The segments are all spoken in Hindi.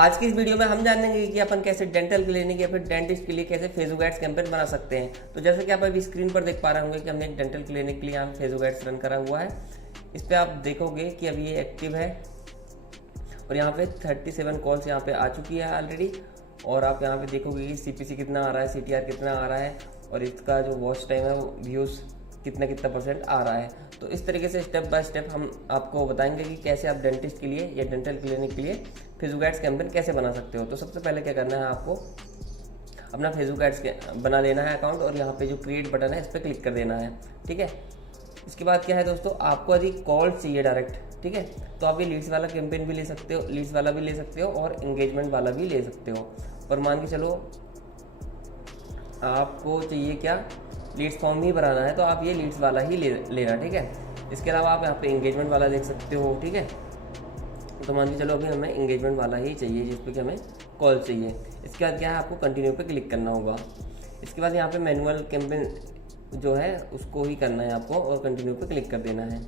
आज की इस वीडियो में हम जानेंगे कि अपन कैसे डेंटल क्लिनिक या फिर डेंटिस्ट के लिए कैसे फेसबुक एड्स कैंपेन बना सकते हैं। तो जैसे कि आप अभी स्क्रीन पर देख पा रहे होंगे कि हमने एक डेंटल क्लिनिक के लिए यहाँ फेसबुक एड्स रन करा हुआ है। इस पर आप देखोगे कि अभी ये एक्टिव है और यहाँ पे 37 कॉल्स यहाँ पे आ चुकी है ऑलरेडी। और आप यहाँ पे देखोगे कि CPC कितना आ रहा है, CTR कितना आ रहा है और इसका जो वॉच टाइम है वो व्यूज़ कितना परसेंट आ रहा है। तो इस तरीके से स्टेप बाय स्टेप हम आपको बताएंगे कि कैसे आप डेंटिस्ट के लिए या डेंटल क्लिनिक के लिए फेसबुक एड्स कैंपेन कैसे बना सकते हो। तो सबसे पहले क्या करना है, आपको अपना फेसबुक एड्स बना लेना है अकाउंट और यहाँ पे जो क्रिएट बटन है इस पर क्लिक कर देना है। ठीक है, इसके बाद क्या है दोस्तों, आपको यदि कॉल चाहिए डायरेक्ट, ठीक है, तो आप ये लीड्स वाला कैंपेन भी ले सकते हो, लीड्स वाला भी ले सकते हो और एंगेजमेंट वाला भी ले सकते हो। और मान के चलो आपको चाहिए क्या, लीड्स फॉर्म ही बनाना है, तो आप ये लीड्स वाला ही लेना। ठीक है, इसके अलावा आप यहाँ पे एंगेजमेंट वाला देख सकते हो। ठीक है, तो मान के चलो अभी हमें एंगेजमेंट वाला ही चाहिए जिस पे कि हमें कॉल चाहिए। इसके बाद क्या है, आपको कंटिन्यू पे क्लिक करना होगा। इसके बाद यहाँ पे मैनुअल कैंपेन जो है उसको ही करना है आपको और कंटिन्यू पे क्लिक कर देना है।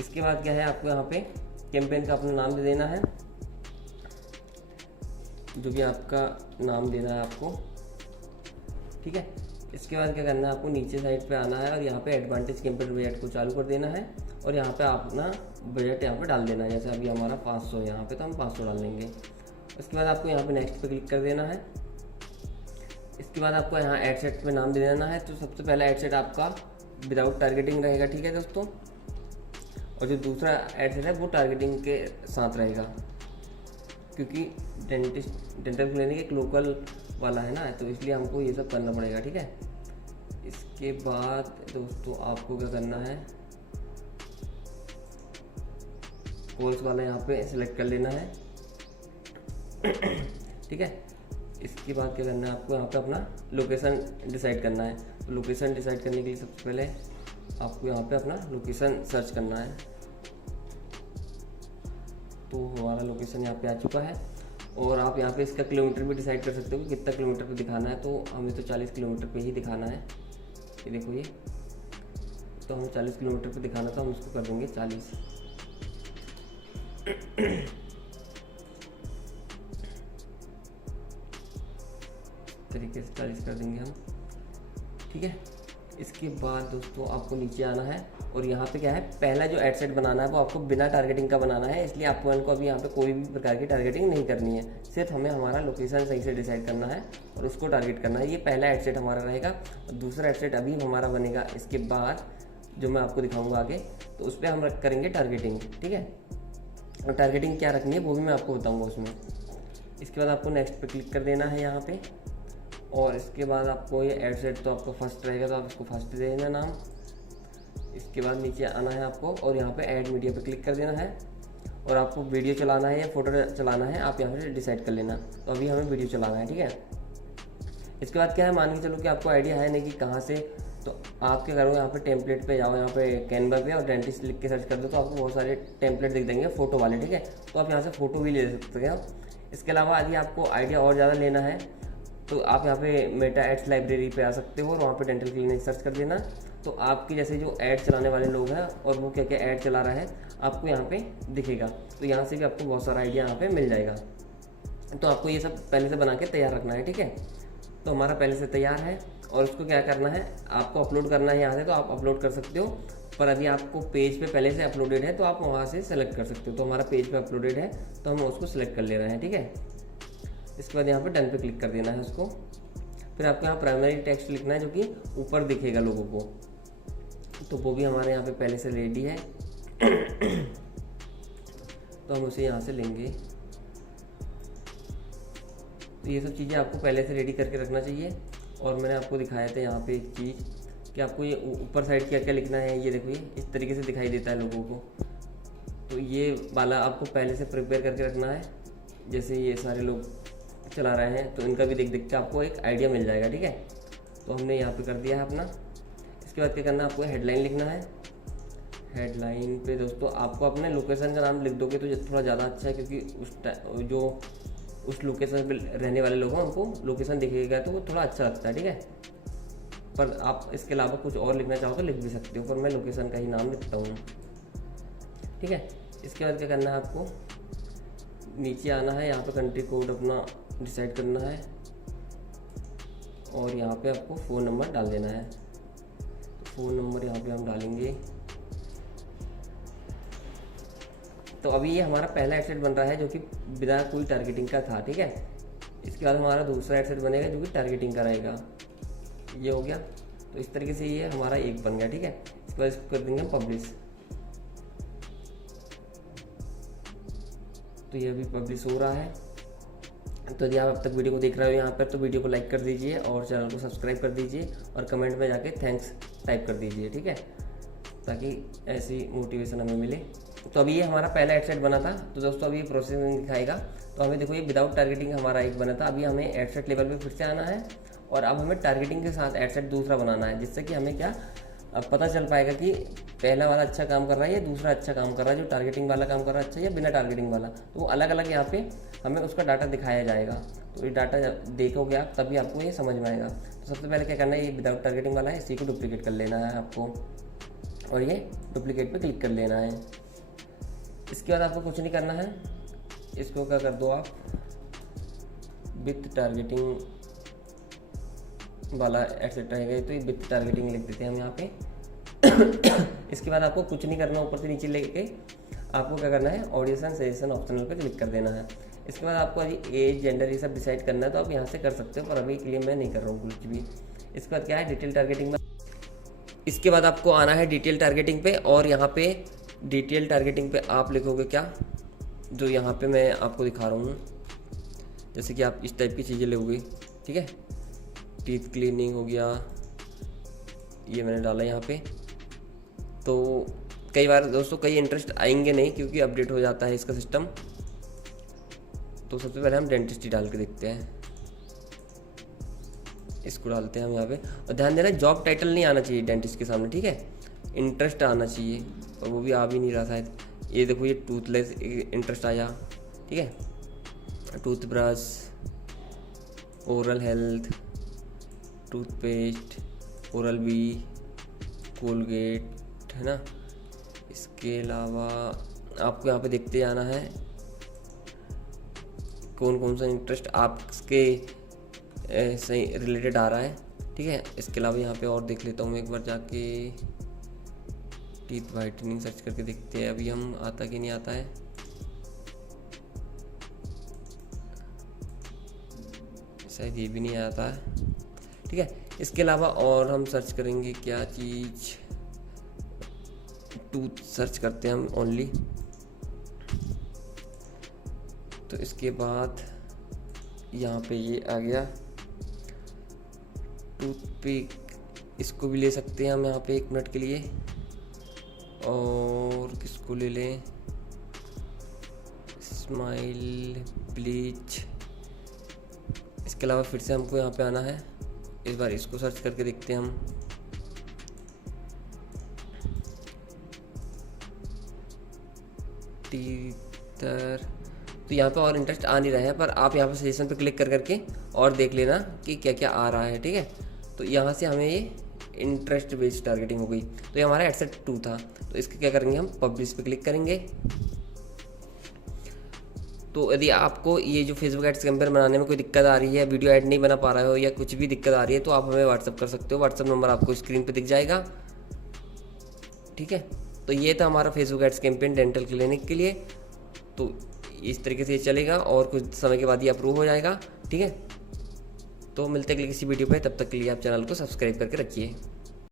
इसके बाद क्या है, आपको यहाँ पे कैंपेन का अपना नाम दे देना है, जो भी आपका नाम देना है आपको। ठीक है, इसके बाद क्या करना है, आपको नीचे साइड पे आना है और यहाँ पे एडवांटेज कैंपेन बजट को चालू कर देना है और यहाँ पे अपना बजट यहाँ पे डाल देना है। जैसे अभी हमारा 500 यहाँ पे, तो हम 500 डाल देंगे। उसके बाद आपको यहाँ पे नेक्स्ट पे क्लिक कर देना है। इसके बाद आपको यहाँ एडसेट पे नाम दे देना है। तो सबसे पहला एडसेट आपका विदाउट टारगेटिंग रहेगा। ठीक है दोस्तों, और जो दूसरा एडसेट है वो टारगेटिंग के साथ रहेगा, क्योंकि डेंटल क्लिनिक एक लोकल वाला है ना, तो इसलिए हमको ये सब करना पड़ेगा। ठीक है, इसके बाद दोस्तों आपको क्या करना है, कॉल्स वाला यहाँ पे सिलेक्ट कर लेना है। ठीक है, इसके बाद क्या करना है, आपको यहाँ पे अपना लोकेशन डिसाइड करना है। तो लोकेशन डिसाइड करने के लिए सबसे पहले आपको यहाँ पे अपना लोकेशन सर्च करना है। तो हमारा लोकेशन यहाँ पे आ चुका है और आप यहाँ पे इसका किलोमीटर भी डिसाइड कर सकते हो कि कितना किलोमीटर पे दिखाना है। तो हमें तो 40 किलोमीटर पे ही दिखाना है। ये देखो, ये तो हमें 40 किलोमीटर पे दिखाना था, हम इसको कर देंगे 40। तरीके से 40 कर देंगे हम। ठीक है, इसके बाद दोस्तों आपको नीचे आना है और यहाँ पे क्या है, पहला जो एडसेट बनाना है वो आपको बिना टारगेटिंग का बनाना है। इसलिए आपको इनको अभी यहाँ पे कोई भी प्रकार की टारगेटिंग नहीं करनी है, सिर्फ हमें हमारा लोकेशन सही से डिसाइड करना है और उसको टारगेट करना है। ये पहला एडसेट हमारा रहेगा और दूसरा एडसेट अभी हमारा बनेगा इसके बाद, जो मैं आपको दिखाऊंगा आगे। तो उस पर हम करेंगे टारगेटिंग। ठीक है, और टारगेटिंग क्या रखनी है वो भी मैं आपको बताऊँगा उसमें। इसके बाद आपको नेक्स्ट पे क्लिक कर देना है यहाँ पे और इसके बाद आपको ये एडसेट तो आपका फर्स्ट रहेगा, तो आप इसको फर्स्ट दे देना नाम। इसके बाद नीचे आना है आपको और यहाँ पे ऐड मीडिया पे क्लिक कर देना है और आपको वीडियो चलाना है या फोटो चलाना है, आप यहाँ पे डिसाइड कर लेना। तो अभी हमें वीडियो चलाना है। ठीक है, इसके बाद क्या है, मान के चलो कि आपको आइडिया है नहीं कि कहाँ से, तो आप क्या करो, यहाँ पे टेम्पलेट पे जाओ, यहाँ पे कैनवा पे और डेंटिस्ट लिख के सर्च कर दो तो आपको बहुत सारे टेम्पलेट दिख देंगे फोटो वाले। ठीक है, तो आप यहाँ से फ़ोटो भी ले सकते हो। इसके अलावा यदि आपको आइडिया और ज़्यादा लेना है तो आप यहाँ पे मेटा एड्स लाइब्रेरी पे आ सकते हो और वहाँ पे डेंटल क्लिनिक सर्च कर देना। तो आपके जैसे जो ऐड चलाने वाले लोग हैं और वो क्या क्या ऐड चला रहा है आपको यहाँ पे दिखेगा। तो यहाँ से भी आपको बहुत सारा आइडिया यहाँ पे मिल जाएगा। तो आपको ये सब पहले से बना के तैयार रखना है। ठीक है, तो हमारा पहले से तैयार है और उसको क्या करना है, आपको अपलोड करना है यहाँ से। तो आप अपलोड कर सकते हो, पर अभी आपको पेज पे पहले से अपलोडेड है तो आप वहाँ से सेलेक्ट कर सकते हो। तो हमारा पेज पे अपलोडेड है तो हम उसको सिलेक्ट कर ले रहे हैं। ठीक है, इसके बाद यहाँ पे डन पे क्लिक कर देना है उसको। फिर आपको यहाँ प्राइमरी टेक्स्ट लिखना है जो कि ऊपर दिखेगा लोगों को, तो वो भी हमारे यहाँ पे पहले से रेडी है। तो हम उसे यहाँ से लेंगे। तो ये सब चीज़ें आपको पहले से रेडी करके रखना चाहिए। और मैंने आपको दिखाया था यहाँ पे एक चीज़ कि आपको ये ऊपर साइड क्या क्या लिखना है। ये देखो, ये इस तरीके से दिखाई देता है लोगों को, तो ये वाला आपको पहले से प्रिपेयर करके रखना है। जैसे ये सारे लोग चला रहे हैं तो इनका भी देख देख के आपको एक आइडिया मिल जाएगा। ठीक है, तो हमने यहाँ पे कर दिया है अपना। इसके बाद क्या करना है, आपको हेडलाइन लिखना है। हेडलाइन पे दोस्तों आपको अपने लोकेशन का नाम लिख दोगे तो थोड़ा ज़्यादा अच्छा है, क्योंकि जो उस लोकेशन पे रहने वाले लोग हैं उनको लोकेशन दिखेगा तो वो थोड़ा अच्छा लगता है। ठीक है, पर आप इसके अलावा कुछ और लिखना चाहो तो लिख भी सकते हो, पर मैं लोकेशन का ही नाम लिखता हूँ। ठीक है, इसके बाद क्या करना है, आपको नीचे आना है, यहाँ पे कंट्री कोड अपना डिसाइड करना है और यहाँ पे आपको फ़ोन नंबर डाल देना है। तो फ़ोन नंबर यहाँ पे हम डालेंगे। तो अभी ये हमारा पहला एडसेट बन रहा है जो कि बिना कोई टारगेटिंग का था, ठीक है। इसके बाद हमारा दूसरा एडसेट बनेगा जो कि टारगेटिंग का रहेगा। ये हो गया। तो इस तरीके से ये हमारा एक बन गया, ठीक है। इसके बाद इसको कर देंगे हम पब्लिश। तो ये अभी पब्लिश हो रहा है। तो यदि आप अब तक वीडियो को देख रहे हो यहाँ पर, तो वीडियो को लाइक कर दीजिए और चैनल को सब्सक्राइब कर दीजिए और कमेंट में जाके थैंक्स टाइप कर दीजिए, ठीक है, ताकि ऐसी मोटिवेशन हमें मिले। तो अभी ये हमारा पहला एडसेट बना था। तो दोस्तों अभी ये प्रोसेसिंग दिखाएगा। तो हमें देखो ये विदाउट टारगेटिंग हमारा एक बना था। अभी हमें एडसेट लेवल पे फिर से आना है और अब हमें टारगेटिंग के साथ एडसेट दूसरा बनाना है, जिससे कि हमें क्या अब पता चल पाएगा कि पहला वाला अच्छा काम कर रहा है या दूसरा अच्छा काम कर रहा है, जो टारगेटिंग वाला काम कर रहा है अच्छा या बिना टारगेटिंग वाला। तो वो अलग अलग यहाँ पे हमें उसका डाटा दिखाया जाएगा। तो ये डाटा देखोगे आप तभी आपको ये समझ में आएगा। तो सबसे पहले क्या करना है, ये विदाउट टारगेटिंग वाला है, इसी को डुप्लीकेट कर लेना है आपको और ये डुप्लीकेट पे क्लिक कर लेना है। इसके बाद आपको कुछ नहीं करना है, इसको क्या कर दो आप विथ टारगेटिंग वाला एडसेट रहेगा। तो ये विथ टारगेटिंग लिख देते हैं हम यहाँ पे। इसके बाद आपको कुछ नहीं करना, ऊपर से नीचे लेके आपको क्या करना है, ऑडियंस एंड सजेशन ऑप्शनल पे क्लिक कर देना है। इसके बाद आपको अभी एज जेंडर ये सब डिसाइड करना है, तो आप यहाँ से कर सकते हो, पर अभी के लिए मैं नहीं कर रहा हूँ कुछ भी। इसके बाद क्या है, डिटेल टारगेटिंग में इसके बाद आपको आना है डिटेल टारगेटिंग पे और यहाँ पे डिटेल टारगेटिंग पे आप लिखोगे क्या, जो यहाँ पे मैं आपको दिखा रहा हूँ। जैसे कि आप इस टाइप की चीज़ें लोगे, ठीक है। टीथ क्लीनिंग हो गया, ये मैंने डाला यहाँ पे। तो कई बार दोस्तों कई इंटरेस्ट आएंगे नहीं, क्योंकि अपडेट हो जाता है इसका सिस्टम। तो सबसे पहले हम डेंटिस्ट ही डाल के देखते हैं। इसको डालते हैं हम यहाँ पे। और ध्यान देना जॉब टाइटल नहीं आना चाहिए डेंटिस्ट के सामने, ठीक है, इंटरेस्ट आना चाहिए, और वो भी आ भी नहीं रहा शायद। ये देखो ये टूथलेस इंटरेस्ट आया, ठीक है, toothbrush, oral health, toothpaste, oral B, Colgate, है ना। इसके अलावा आपको यहाँ पे देखते जाना है कौन कौन सा इंटरेस्ट आपके सही रिलेटेड आ रहा है, ठीक है। इसके अलावा यहाँ पे और देख लेता हूँ मैं एक बार जाके, टीथ वाइटनिंग सर्च करके देखते हैं अभी हम आता कि नहीं आता है। शायद ये भी नहीं आता है, ठीक है। इसके अलावा और हम सर्च करेंगे क्या चीज़, टूथ सर्च करते हैं हम ओनली। तो इसके बाद यहाँ पे ये आ गया टूथपिक, इसको भी ले सकते हैं हम यहाँ पे 1 मिनट के लिए। और किसको ले लें, स्माइल ब्लीच। इसके अलावा फिर से हमको यहाँ पे आना है, इस बार इसको सर्च करके देखते हैं हम। टीथर, तो यहाँ पे और इंटरेस्ट आ नहीं रहा है, पर आप यहाँ पे सजेशन पे क्लिक कर करके और देख लेना कि क्या क्या आ रहा है, ठीक है। तो यहाँ से हमें ये इंटरेस्ट बेस्ड टारगेटिंग हो गई। तो ये हमारा एडसेट 2 था। तो इसके क्या करेंगे, हम पब्लिश पे क्लिक करेंगे। तो यदि आपको ये जो फेसबुक एड्स कैंपेन बनाने में कोई दिक्कत आ रही है, वीडियो ऐड नहीं बना पा रहे हो या कुछ भी दिक्कत आ रही है, तो आप हमें व्हाट्सअप कर सकते हो। व्हाट्सअप नंबर आपको स्क्रीन पे दिख जाएगा, ठीक है। तो ये था हमारा Facebook ads campaign dental clinic के लिए। तो इस तरीके से ये चलेगा और कुछ समय के बाद ये अप्रूव हो जाएगा, ठीक है। तो मिलते हैं किसी वीडियो पे, तब तक के लिए आप चैनल को सब्सक्राइब करके रखिए।